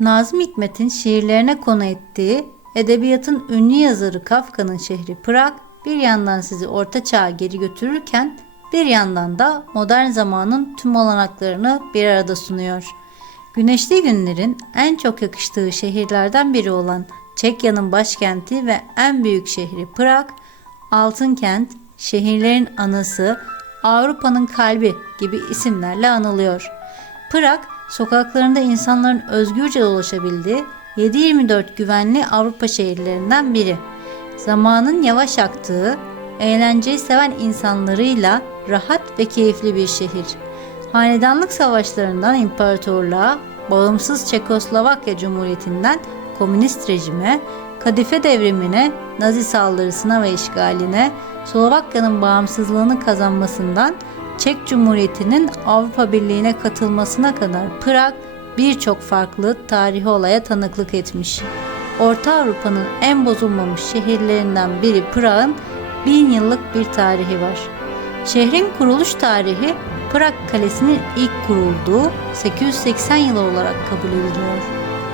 Nazım Hikmet'in şiirlerine konu ettiği edebiyatın ünlü yazarı Kafka'nın şehri Prag bir yandan sizi orta çağa geri götürürken bir yandan da modern zamanın tüm olanaklarını bir arada sunuyor. Güneşli günlerin en çok yakıştığı şehirlerden biri olan Çekya'nın başkenti ve en büyük şehri Prag, Altın Kent, şehirlerin anası, Avrupa'nın kalbi gibi isimlerle anılıyor. Prag, sokaklarında insanların özgürce dolaşabildiği 7-24 güvenli Avrupa şehirlerinden biri. Zamanın yavaş aktığı, eğlenceyi seven insanlarıyla rahat ve keyifli bir şehir. Hanedanlık savaşlarından imparatorluğa, bağımsız Çekoslovakya Cumhuriyeti'nden komünist rejime, Kadife devrimine, Nazi saldırısına ve işgaline, Slovakya'nın bağımsızlığını kazanmasından Çek Cumhuriyeti'nin Avrupa Birliği'ne katılmasına kadar Prag birçok farklı tarihi olaya tanıklık etmiş. Orta Avrupa'nın en bozulmamış şehirlerinden biri Prag'ın bin yıllık bir tarihi var. Şehrin kuruluş tarihi Prag Kalesi'nin ilk kurulduğu 880 yılı olarak kabul ediliyor.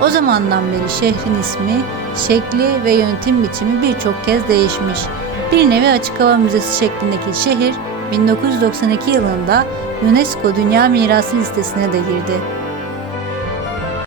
O zamandan beri şehrin ismi, şekli ve yönetim biçimi birçok kez değişmiş. Bir nevi açık hava müzesi şeklindeki şehir 1992 yılında UNESCO Dünya Mirası listesine de girdi.